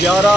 11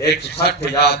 160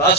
10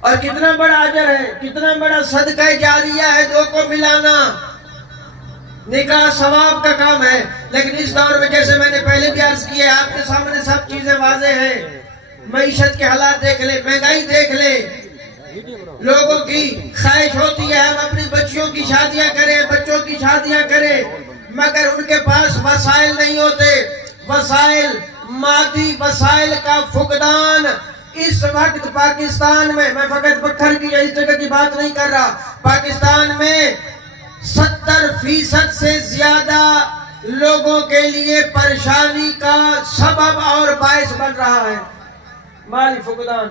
اور کتنا بڑا اجر ہے، کتنا بڑا صدقہ جاریہ ہے دو کو ملانا. نکاح ثواب کا کام ہے. لیکن اس دور میں جیسے میں نے پہلے بھی عرض کیا ہے، آپ کے سامنے سب چیزیں واضح ہیں. معیشت کے حالات دیکھ لیں، مہنگائی دیکھ لیں. لوگوں کی خواہش ہوتی ہے ہم اپنی بچیوں کی شادیاں کریں، بچوں کی شادیاں کریں، مگر ان کے پاس وسائل نہیں ہوتے. وسائل، مادی وسائل کا فقدان اس وقت پاکستان میں فقط بکھر کی یا اس جگہ کی بات نہیں کر رہا، پاکستان میں 70% سے زیادہ لوگوں کے لیے پریشانی کا سبب اور باعث بن رہا ہے مالی فقدان،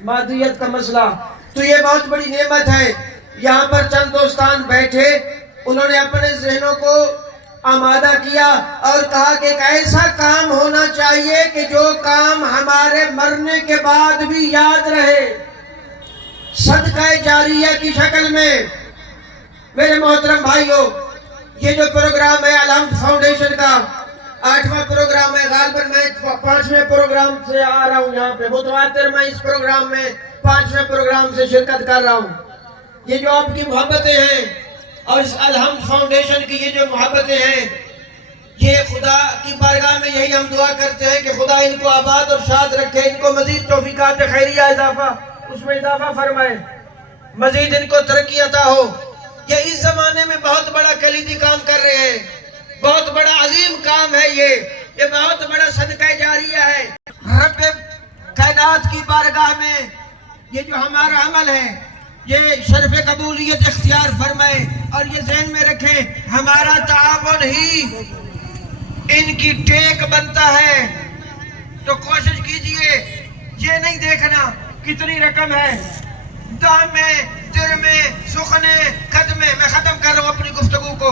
مادیت کا مسئلہ. تو یہ بہت بڑی نعمت ہے. یہاں پر چند دوستان بیٹھے، انہوں نے اپنے ذہنوں کو آمادہ کیا اور کہا کہ ایک ایسا کام ہونا چاہیے کہ جو کام ہمارے مرنے کے بعد بھی یاد رہے، صدقہ جاریہ کی شکل میں. میرے محترم بھائیو، یہ جو پروگرام ہے الحمد فاؤنڈیشن کا 8واں پروگرام ہے. غالباً میں 5ویں پروگرام سے آ رہا ہوں یہاں پہ، متواتر میں اس پروگرام میں 5ویں پروگرام سے شرکت کر رہا ہوں. یہ جو آپ کی محبتیں ہیں اور اس الحمد فاؤنڈیشن کی یہ جو محبتیں ہیں، یہ خدا کی بارگاہ میں یہی ہم دعا کرتے ہیں کہ خدا ان کو آباد اور شاد رکھے، ان کو مزید توفیقات خیریہ اس میں اضافہ فرمائے، مزید ان کو ترقی عطا ہو. یہ اس زمانے میں بہت بڑا کلیدی کام کر رہے ہیں، بہت بڑا عظیم کام ہے. یہ بہت بڑا صدقہ جاریہ ہے. رب کائنات کی بارگاہ میں یہ جو ہمارا عمل ہے، یہ شرف قبولیت اختیار فرمائے اور یہ ذہن میں رکھیں ہمارا تعاون ہی ان کی ٹیک بنتا ہے. تو کوشش کیجئے یہ نہیں دیکھنا کتنی رقم ہے، دام میں، در میں، سخنے، قدمے. میں ختم کر رہا ہوں اپنی گفتگو کو.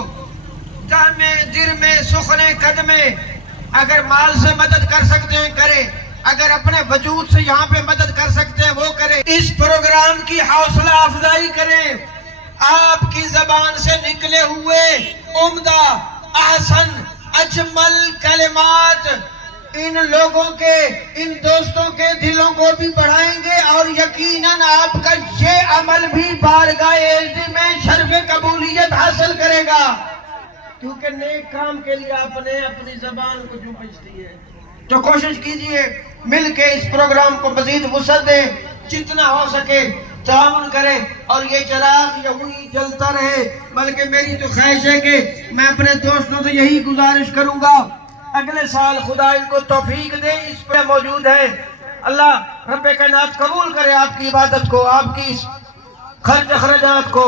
دام میں، در میں، سخنے، قدمے. اگر مال سے مدد کر سکتے ہیں کریں، اگر اپنے وجود سے یہاں پہ مدد کر سکتے ہیں وہ کریں. اس پروگرام کی حوصلہ افزائی کریں. آپ کی زبان سے نکلے ہوئے عمدہ، احسن، اجمل کلمات ان لوگوں کے، ان دوستوں کے دلوں کو بھی بڑھائیں گے اور یقیناً آپ کا یہ عمل بھی بارگاہ الہی میں شرف قبولیت حاصل کرے گا، کیونکہ نیک کام کے لیے آپ نے اپنی زبان کو جو بچتی ہے. تو کوشش کیجئے مل کے اس پروگرام کو مزید وسعت دیں، جتنا ہو سکے تعاون کریں اور یہ چراغ یہی جلتا رہے. بلکہ میری تو خواہش ہے کہ میں اپنے دوستوں سے یہی گزارش کروں گا اگلے سال خدا ان کو توفیق دے. اس پہ موجود ہے. اللہ رب کائنات قبول کرے آپ کی عبادت کو، آپ کی خرچ اخراجات کو،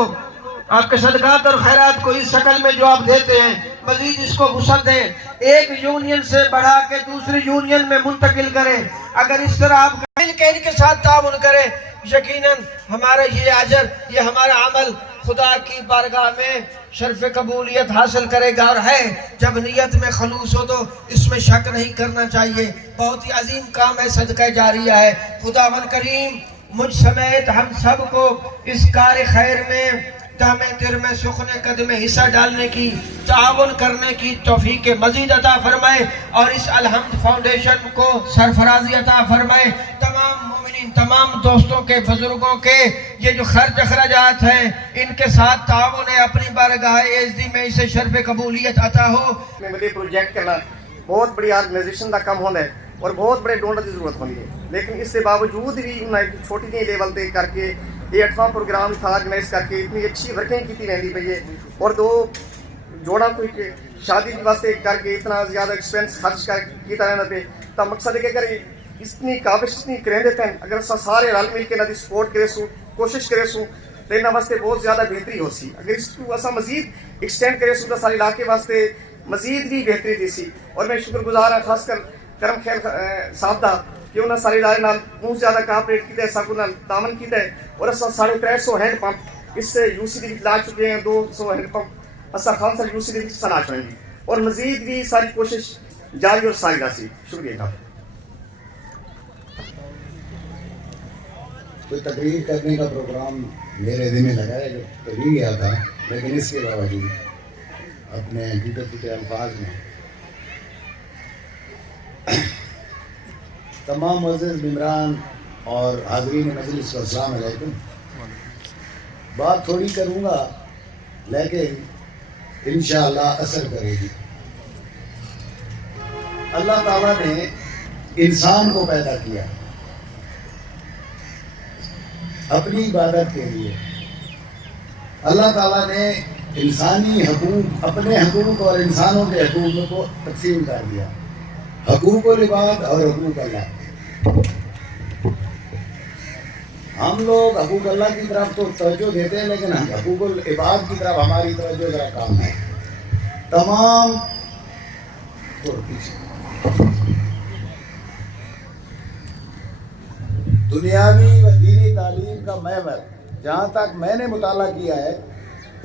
آپ کے صدقات اور خیرات کو اس شکل میں جو آپ دیتے ہیں. مزید اس کو وسعت دیں، ایک یونین سے بڑھا کے دوسری یونین میں منتقل کریں. اگر اس طرح آپ مل کے ان کے ساتھ تعاون کریں، یقیناً ہمارا یہ اجر، یہ ہمارا عمل خدا کی بارگاہ میں شرف قبولیت حاصل کرے گا. اور ہے جب نیت میں خلوص ہو تو اس میں شک نہیں کرنا چاہیے. بہت ہی عظیم کام ہے، صدقہ جاریہ ہے. خداوند کریم مجھ سمیت ہم سب کو اس کار خیر میں دامے در میں سخنے قدم میں حصہ ڈالنے کی، تعاون کرنے کی توفیق مزید عطا فرمائے اور اس الحمد فاؤنڈیشن کو سرفرازی عطا فرمائے. تمام مومنین، تمام دوستوں کے، بزرگوں کے یہ جو خرچ اخراجات ہیں ان کے ساتھ تعاون ہے اپنی بارگاہ عزتی میں اسے شرف قبولیت عطا ہو. ملے پروجیکٹ کرنا بہت بڑی آرگنائزیشن کا کام ہوتا ہے اور بہت بڑے ڈونر کی ضرورت ہوتی ہے. لیکن اس کے باوجود بھی انہیں چھوٹی جی لیول تے کر کے یہ 8واں پروگرام تھا آرگنائز کر کے اتنی اچھی ورکنگ کی رہتی پی ہے. اور دو جوڑا کوئی شادی کے واسطے کر کے اتنا زیادہ ایکسپینس خرچ کیتا رہنا پہ. تو مقصد ہے کہ اگر اتنی کاوش اتنی کریں دیتے ہیں، اگر سارے رل مل کے انہیں سپورٹ کرے سوں، کوشش کرے سوں تو انہوں واسطے بہت زیادہ بہتری ہو سی. اگر اس کو اصا مزید ایکسٹینڈ کرے سوں تو سارے علاقے واسطے مزید بھی بہتری تھی سی. اور میں شکر گزار ہوں خاص کر کرم خیر صاحب کا کہ انہوں نے سارے ادارے نال بہت زیادہ کاپریٹ کیا ہے، سب کو تعاون کیا ہے. اور اصا 350 ہینڈ پمپ اس سے یو سی ڈی لا چکے ہیں. 200 ہینڈ پمپ اصا خان سر یو سی ڈی سنا چاہیں گے اور مزید بھی ساری کوشش جاری اور ساری سی. شکریہ جناب. کوئی تقریر کرنے کا پروگرام میرے دن میں لگا ہے جو کبھی گیا تھا، لیکن اس کے باوجود اپنے ٹوٹے پھوٹے الفاظ میں تمام معزز ممبران اور حاضرین مجلس کو السلام علیکم. بات تھوڑی کروں گا لیکن انشاءاللہ اثر کرے گی. اللہ تعالیٰ نے انسان کو پیدا کیا اپنی عبادت کے لیے. اللہ تعالیٰ نے انسانی حقوق، اپنے حقوق اور انسانوں کے حقوق کو تقسیم کر دیا. حقوق العباد اور حقوق اللہ. ہم لوگ حقوق اللہ کی طرف تو توجہ دیتے ہیں لیکن ہم حقوق العباد کی طرف ہماری توجہ ذرا کم ہے. تمام دنیاوی و دینی تعلیم کا محور جہاں تک میں نے مطالعہ کیا ہے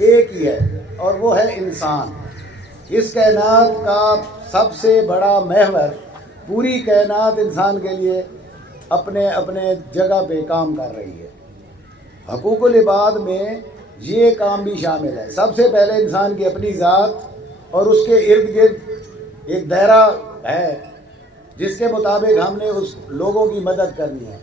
ایک ہی ہے اور وہ ہے انسان. اس کائنات کا سب سے بڑا محور، پوری کائنات انسان کے لیے اپنے اپنے جگہ پہ کام کر رہی ہے. حقوق العباد میں یہ کام بھی شامل ہے. سب سے پہلے انسان کی اپنی ذات اور اس کے ارد گرد ایک دائرہ ہے جس کے مطابق ہم نے اس لوگوں کی مدد کرنی ہے.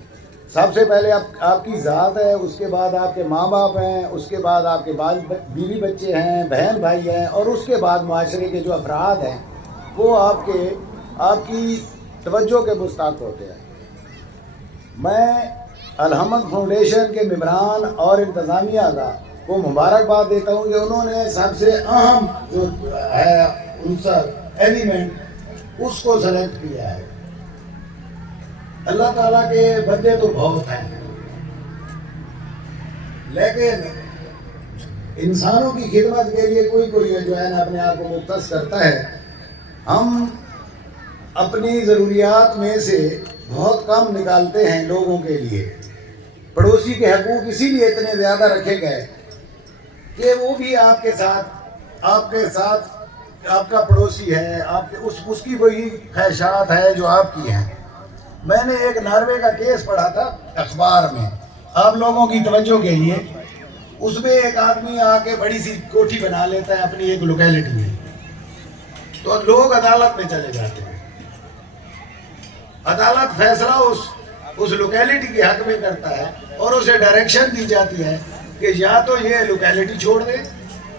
سب سے پہلے آپ کی ذات ہے، اس کے بعد آپ کے ماں باپ ہیں، اس کے بعد آپ کے بیوی بچے ہیں، بہن بھائی ہیں، اور اس کے بعد معاشرے کے جو افراد ہیں وہ آپ کی توجہ کے مستحق ہوتے ہیں. میں الحمد فاؤنڈیشن کے ممبران اور انتظامیہ کو مبارکباد دیتا ہوں کہ انہوں نے سب سے اہم جو ہے عنصر ایلیمنٹ اس کو سلیکٹ کیا ہے. اللہ تعالیٰ کے بندے تو بہت ہیں لیکن انسانوں کی خدمت کے لیے کوئی جو ہے نا اپنے آپ کو مختص کرتا ہے. ہم اپنی ضروریات میں سے بہت کم نکالتے ہیں لوگوں کے لیے. پڑوسی کے حقوق اسی لیے اتنے زیادہ رکھے گئے کہ وہ بھی آپ کے ساتھ آپ کا پڑوسی ہے، اس کی وہی خواہشات ہے جو آپ کی ہیں. میں نے ایک ناروے کا کیس پڑھا تھا اخبار میں آپ لوگوں کی توجہ کے لیے. اس میں ایک آدمی آ کے بڑی سی کوٹھی بنا لیتا ہے اپنی ایک لوکیلٹی میں، تو لوگ عدالت میں چلے جاتے ہیں. عدالت فیصلہ اس لوکیلٹی کے حق میں کرتا ہے اور اسے ڈائریکشن دی جاتی ہے کہ یا تو یہ لوکیلٹی چھوڑ دے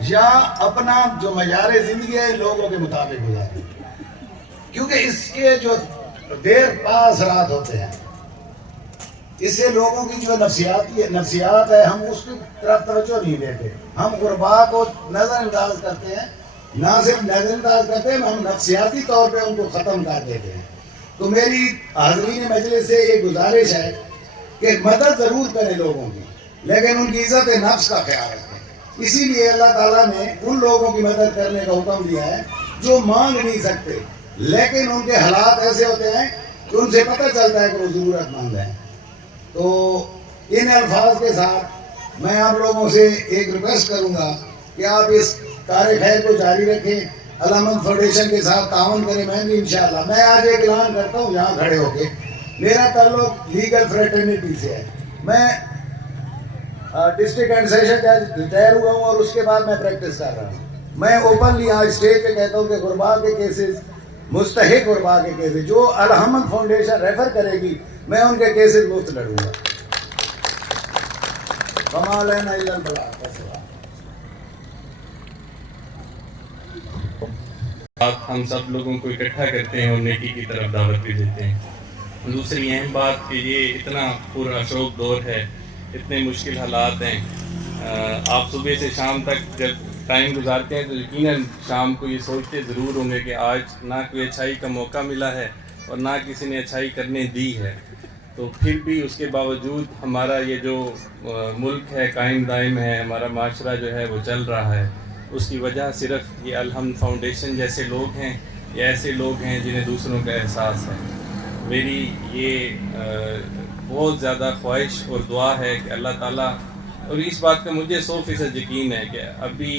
یا اپنا جو معیار زندگی ہے لوگوں کے مطابق گزارے، کیونکہ اس کے جو دیر پا اثرات ہوتے ہیں. اس سے لوگوں کی جو نفسیات ہے ہم اس کی طرف توجہ نہیں دیتے. ہم غربا کو نظر انداز کرتے ہیں، نہ صرف نظر انداز کرتے ہیں، ہم نفسیاتی طور پہ ان کو ختم کر دیتے ہیں. تو میری حاضرین مجلس سے ایک گزارش ہے کہ مدد ضرور کریں لوگوں کی لیکن ان کی عزت نفس کا خیال رکھیں. اسی لیے اللہ تعالیٰ نے ان لوگوں کی مدد کرنے کا حکم دیا ہے جو مانگ نہیں سکتے لیکن ان کے حالات ایسے ہوتے ہیں کہ ان سے پتہ چلتا ہے کہ وہ ضرورت مند ہیں. تو ان الفاظ کے ساتھ میں آپ لوگوں سے ایک ریکویسٹ کروں گا کہ آپ اس کار خیر کو جاری رکھیں، علامت فاؤنڈیشن کے ساتھ تعاون کریں. میں بھی انشاءاللہ میں آج ایک اعلان کرتا ہوں یہاں کھڑے ہو کے. میرا تعلق لیگل فریٹرنیٹی سے ہے. میں ڈسٹرکٹ اینڈ سیشن جج ریٹائر ہوا ہوں اور اس کے بعد میں پریکٹس کر رہا ہوں. میں اوپنلی آج اسٹیج پہ کہتا ہوں کہ غربا کے کیسز، مستحق غربا کے کیسز جو الحمد فاؤنڈیشن ریفر کرے گی میں ان کے کیسز مفت لڑوں گا. وما لنا الا البلاغ. آپ ہم سب لوگوں کو اکٹھا کرتے ہیں اور نیکی کی طرف دعوت بھی دیتے ہیں. دوسری اہم بات کہ یہ اتنا پورا شوق دور ہے، اتنے مشکل حالات ہیں. آپ صبح سے شام تک جب ٹائم گزارتے ہیں تو یقیناً شام کو یہ سوچتے ضرور ہوں گے کہ آج نہ کوئی اچھائی کا موقع ملا ہے اور نہ کسی نے اچھائی کرنے دی ہے. تو پھر بھی اس کے باوجود ہمارا یہ جو ملک ہے قائم دائم ہے، ہمارا معاشرہ جو ہے وہ چل رہا ہے. اس کی وجہ صرف یہ الحمد فاؤنڈیشن جیسے لوگ ہیں، یا ایسے لوگ ہیں جنہیں دوسروں کا احساس ہے. میری یہ بہت زیادہ خواہش اور دعا ہے کہ اللہ تعالیٰ، اور اس بات کا مجھے 100% یقین ہے کہ ابھی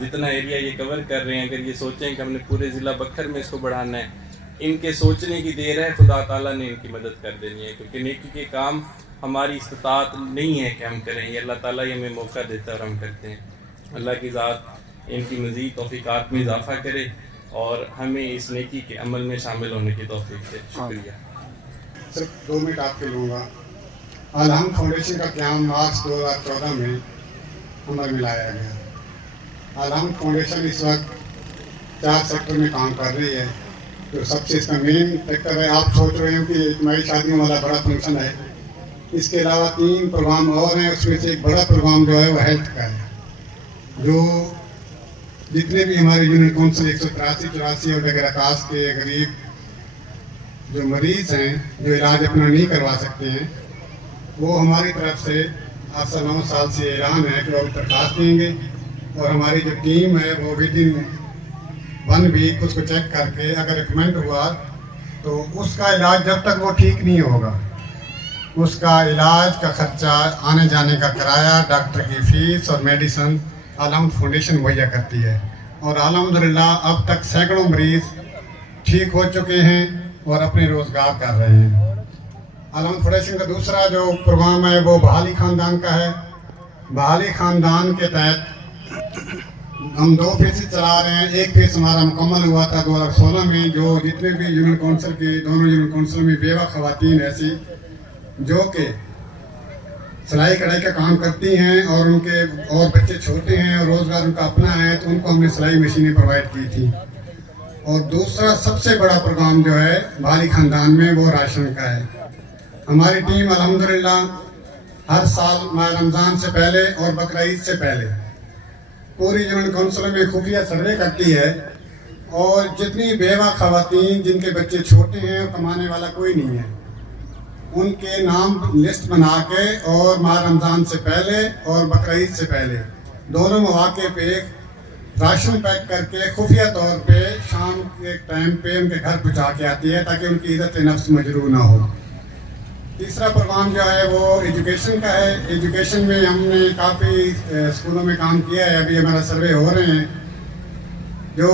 جتنا ایریا یہ کور کر رہے ہیں، اگر یہ سوچیں کہ ہم نے پورے ضلع بکھر میں اس کو بڑھانا ہے، ان کے سوچنے کی دیر ہے. خدا تعالیٰ نے ان کی مدد کر دینی ہے، کیونکہ نیکی کے کام ہماری استطاعت نہیں ہے کہ ہم کریں. یہ اللہ تعالیٰ ہی ہمیں موقع دیتا ہے اور ہم کرتے ہیں. اللہ کی ذات ان کی مزید توفیقات میں اضافہ کرے اور ہمیں اس نیکی کے عمل میں شامل ہونے کی توفیق دے. شکریہ. صرف 2 منٹ آپ کے لوں گا. الحمد فاؤنڈیشن کا قیام مارچ 2014 میں عمل میں لایا گیا. الحمد فاؤنڈیشن اس وقت 4 سیکٹر میں کام کر رہی ہے. تو سب سے اس کا مین فیکٹر ہے، آپ سوچ رہے ہو کہ اجتماعی شادیوں والا بڑا فنکشن ہے. اس کے علاوہ 3 پروگرام اور ہیں. اس میں سے ایک بڑا پروگرام جو ہے وہ ہیلتھ کا ہے. جو جتنے بھی ہمارے یونین کونسل 183 اور وغیرہ کاس کے غریب جو مریض ہیں جو علاج اپنا نہیں کروا سکتے ہیں، وہ ہماری طرف سے 9 سال سے اعلان ہے کہ وہ درخواست دیں گے، اور ہماری جو ٹیم ہے وہ ودن 1 ویک اس کو چیک کر کے اگر ریکمینڈ ہوا تو اس کا علاج جب تک وہ ٹھیک نہیں ہوگا، اس کا علاج کا خرچہ، آنے جانے کا کرایہ، ڈاکٹر کی فیس اور میڈیسن الحمد فاؤنڈیشن مہیا کرتی ہے. اور الحمدللہ اب تک سینکڑوں مریض ٹھیک ہو چکے ہیں اور اپنے روزگار کر رہے ہیں. الحمد فاؤنڈیشن کا دوسرا جو پروگرام ہے وہ بحالی خاندان کا ہے. بحالی خاندان کے تحت ہم 2 فیس چلا رہے ہیں. ایک فیس ہمارا مکمل ہوا تھا 2016 میں. جو جتنے بھی یونین کونسل کے دونوں یونین کونسل میں بیوہ خواتین ایسی جو کہ سلائی کڑھائی کا کام کرتی ہیں اور ان کے اور بچے چھوٹے ہیں اور روزگار ان کا اپنا ہے، تو ان کو ہم نے سلائی مشینیں پرووائڈ کی تھی. اور دوسرا سب سے بڑا پروگرام جو ہے بحالی خاندان میں وہ راشن کا ہے. ہماری ٹیم الحمدللہ ہر سال ماہ رمضان سے پہلے اور بقرعید سے پہلے پوری یونین کونسل میں خفیہ سروے کرتی ہے، اور جتنی بیوہ خواتین جن کے بچے چھوٹے ہیں اور کمانے والا کوئی نہیں ہے، ان کے نام لسٹ بنا کے اور ماہ رمضان سے پہلے اور بقرعید سے پہلے دونوں مواقع پہ راشن پیک کر کے خفیہ طور پہ شام کے ٹائم پہ ان کے گھر پہنچا کے آتی ہے تاکہ ان کی عزت نفس مجروح نہ ہو. تیسرا پروگرام جو ہے وہ ایجوکیشن کا ہے. ایجوکیشن میں ہم نے کافی اسکولوں میں کام کیا ہے. ابھی ہمارا سروے ہو رہے ہیں. جو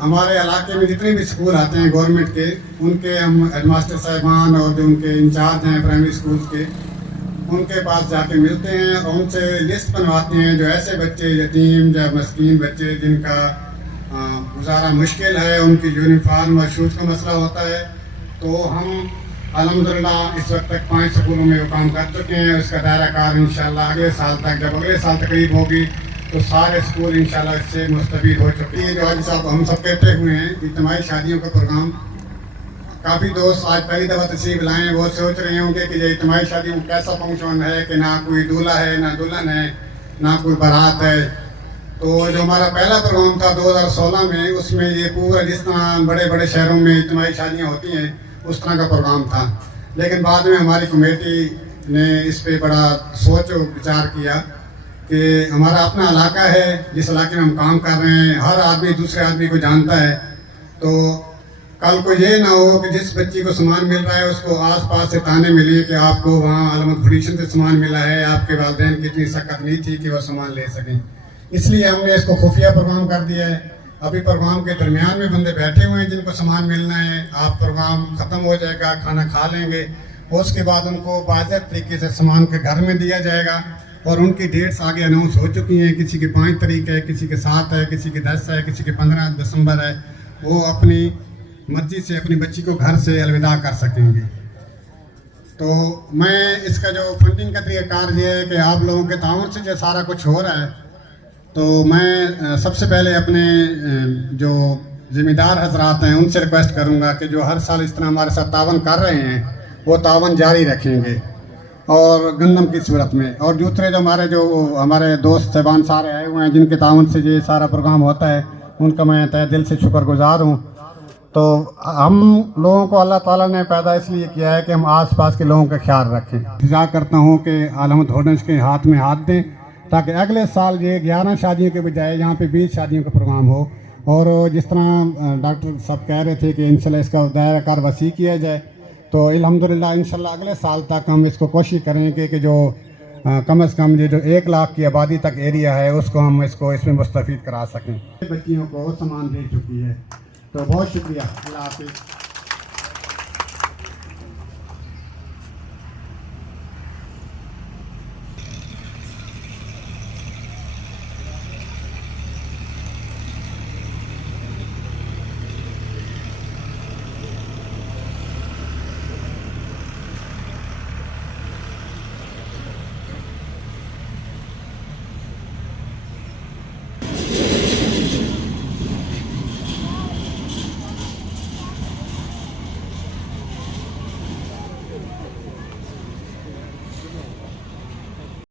ہمارے علاقے میں جتنے بھی اسکول آتے ہیں گورنمنٹ کے، ان کے ہم ہیڈ ماسٹر صاحبان اور جو ان کے انچارج ہیں پرائمری اسکولس کے، ان کے پاس جا کے ملتے ہیں اور ان سے لسٹ بنواتے ہیں جو ایسے بچے یتیم یا مسکین بچے جن کا گزارا مشکل ہے، ان کی یونیفارم اور شوز کا مسئلہ ہوتا ہے. تو ہم الحمدللہ اس وقت تک 5 اسکولوں میں وہ کام کر چکے ہیں. اس کا دائرہ کار انشاءاللہ اگلے سال تک، جب اگلے سال تقریب ہوگی تو سارے اسکول انشاءاللہ اس سے مستفید ہو چکے ہیں. جو آج صاحب ہم سب کہتے ہوئے ہیں اجتماعی شادیوں کا پروگرام، کافی دوست آج پہلی دفعہ تشریف لائے ہیں. وہ سوچ رہے ہوں گے کہ یہ اجتماعی شادیوں میں کیسا فنکشن ہے کہ نہ کوئی دولہا ہے نہ دلہن ہے نہ کوئی بارات ہے. تو جو ہمارا پہلا پروگرام تھا 2016 میں، اس میں یہ پورا جس طرح بڑے بڑے شہروں میں اجتماعی شادیاں ہوتی ہیں اس طرح کا پروگرام تھا. لیکن بعد میں ہماری کمیٹی نے اس پہ بڑا سوچ و بچار کیا کہ ہمارا اپنا علاقہ ہے، جس علاقے میں ہم کام کر رہے ہیں، ہر آدمی دوسرے آدمی کو جانتا ہے. تو کل کو یہ نہ ہو کہ جس بچی کو سامان مل رہا ہے اس کو آس پاس سے تانے ملے کہ آپ کو وہاں علامت فاؤنڈیشن سے سامان ملا ہے، آپ کے والدین کی اتنی سخت نہیں تھی کہ وہ سامان لے سکیں. اس لیے ہم نے اس کو خفیہ پروگرام کر دیا ہے. ابھی پروگرام کے درمیان میں بندے بیٹھے ہوئے ہیں جن کو سامان ملنا ہے. آپ پروگرام ختم ہو جائے گا، کھانا کھا لیں گے، اس کے بعد ان کو باضابطہ طریقے سے سامان کے گھر میں دیا جائے گا. اور ان کی ڈیٹس آگے اناؤنس ہو چکی ہیں. کسی کی 5 تاریخ ہے، کسی کے 7 ہے، کسی کے 10 ہے، کسی کے 15 دسمبر ہے. وہ اپنی مرضی سے اپنی بچی کو گھر سے الوداع کر سکیں گے. تو میں اس کا جو فنڈنگ کا طریقہ کار یہ ہے کہ آپ لوگوں کے تعاون سے جو سارا کچھ ہو رہا ہے، تو میں سب سے پہلے اپنے جو ذمہ دار حضرات ہیں ان سے ریکویسٹ کروں گا کہ جو ہر سال اس طرح ہمارے ساتھ تعاون کر رہے ہیں وہ تعاون جاری رکھیں گے اور گندم کی صورت میں. اور دوسرے جو ہمارے دوست صاحبان سارے آئے ہوئے ہیں جن کے تعاون سے یہ سارا پروگرام ہوتا ہے، ان کا میں تہ دل سے شکر گزار ہوں. تو ہم لوگوں کو اللہ تعالیٰ نے پیدا اس لیے کیا ہے کہ ہم آس پاس کے لوگوں کا خیال رکھیں. انتظار کرتا ہوں کہ علامت فاؤنڈیشن کے ہاتھ میں ہاتھ دیں تاکہ اگلے سال یہ 11 شادیوں کے بجائے یہاں پہ 20 شادیوں کا پروگرام ہو. اور جس طرح ڈاکٹر صاحب کہہ رہے تھے کہ انشاءاللہ اس کا دائرہ کار وسیع کیا جائے، تو الحمدللہ انشاءاللہ اگلے سال تک ہم اس کو کوشش کریں کہ جو کم از کم یہ جو 1 لاکھ کی آبادی تک ایریا ہے اس کو ہم اس میں مستفید کرا سکیں. بچیوں کو سامان دے چکی ہے. تو بہت شکریہ. اللہ حافظ.